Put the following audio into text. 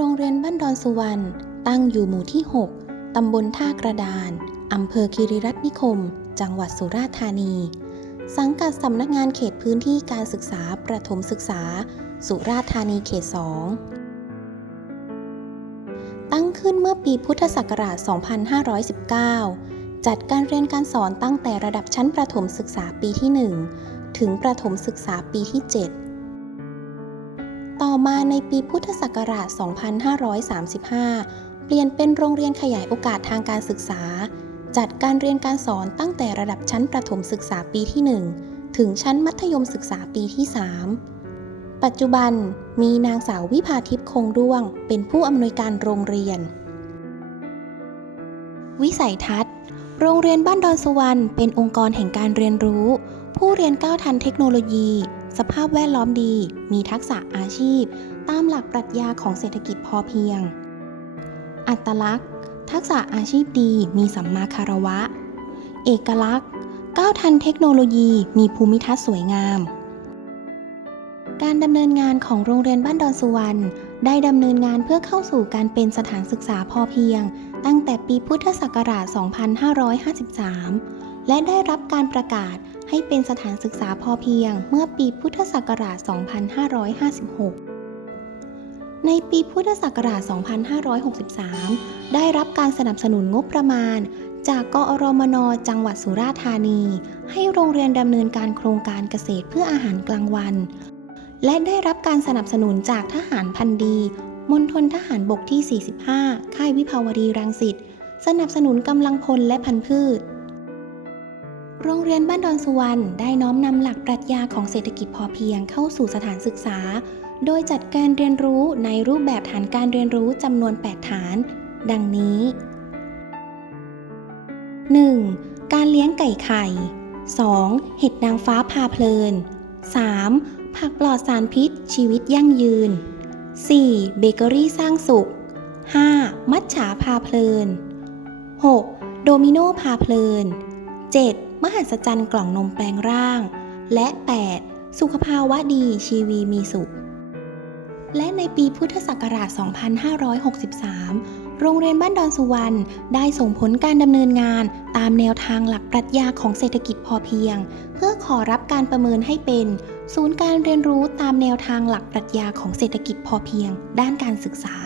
โรงเรียนบ้านดอนสุวรรณตั้งอยู่หมู่ที่ 6 ตำบลท่ากระดาน อำเภอคีรีรัตน์นิคม จังหวัดสุราษฎร์ธานี สังกัดสำนักงานเขตพื้นที่การศึกษาประถมศึกษา สุราษฎร์ธานีเขต 2 ตั้งขึ้นเมื่อปีพุทธศักราช 2519 จัดการเรียนการสอนตั้งแต่ระดับชั้นประถมศึกษาปีที่ 1 ถึงประถมศึกษาปีที่ 7 ต่อมาในปีพุทธศักราช 2535 เปลี่ยนเป็นโรงเรียนขยายโอกาสทางการศึกษา จัดการเรียนการสอนตั้งแต่ระดับชั้นประถมศึกษาปีที่ 1 ถึงชั้นมัธยมศึกษาปีที่ 3 ปัจจุบันมีนางสาววิภาทิพย์คงด้วง เป็นผู้อำนวยการโรงเรียน วิสัยทัศน์ โรงเรียนบ้านดอนสุวรรณเป็นองค์กรแห่งการเรียนรู้ ผู้เรียนก้าวทันเทคโนโลยี สภาพแวดล้อมดี มีทักษะอาชีพ ตามหลักปรัชญาของเศรษฐกิจพอเพียง อัตลักษณ์ ทักษะอาชีพดี มีสัมมาคารวะ เอกลักษณ์ ก้าวทันเทคโนโลยี มีภูมิทัศน์สวยงาม การดำเนินงานของโรงเรียนบ้านดอนสุวรรณได้ดำเนินงานเพื่อเข้าสู่การเป็นสถานศึกษาพอเพียง ตั้งแต่ปีพุทธศักราช 2553 และได้รับการประกาศให้เป็นสถานศึกษาพอเพียง เมื่อปีพุทธศักราช 2556 ในปีพุทธศักราช 2563 ได้รับการสนับสนุนงบประมาณ จากกอรมนจังหวัดสุราษฎร์ธานี ให้โรงเรียนดำเนินการโครงการเกษตรเพื่ออาหารกลางวัน และได้รับการสนับสนุนจากทหารพันดีมณฑลทหารบกที่ 45 ค่ายวิภาวดีรังสิต สนับสนุนกำลังพลและพันธุ์พืช โรงเรียนบ้านดอนสุวรรณได้น้อมนำหลักปรัชญาของเศรษฐกิจพอเพียงเข้าสู่สถานศึกษา โดยจัดการเรียนรู้ในรูปแบบฐานการเรียนรู้จำนวน 8 ฐาน ดังนี้ 1. การเลี้ยงไก่ไข่ 2. เห็ดนางฟ้าพาเพลิน 3. ผักปลอดสารพิษ ชีวิตยั่งยืน 4. เบเกอรี่สร้างสุข 5. มัทฉาพาเพลิน 6. โดมิโนพาเพลิน 7. มหัศจรรย์กล่องนมแปลงร่าง และ 8. สุขภาวะดีชีวีมีสุข และในปีพุทธศักราช 2563 โรงเรียนบ้านดอนสุวรรณได้ส่งผลการดำเนินงานตามแนวทางหลักปรัชญาของเศรษฐกิจพอเพียง เพื่อขอรับการประเมินให้เป็น ศูนย์การเรียนรู้ตามแนวทางหลักปรัชญาของเศรษฐกิจพอเพียง ด้านการศึกษา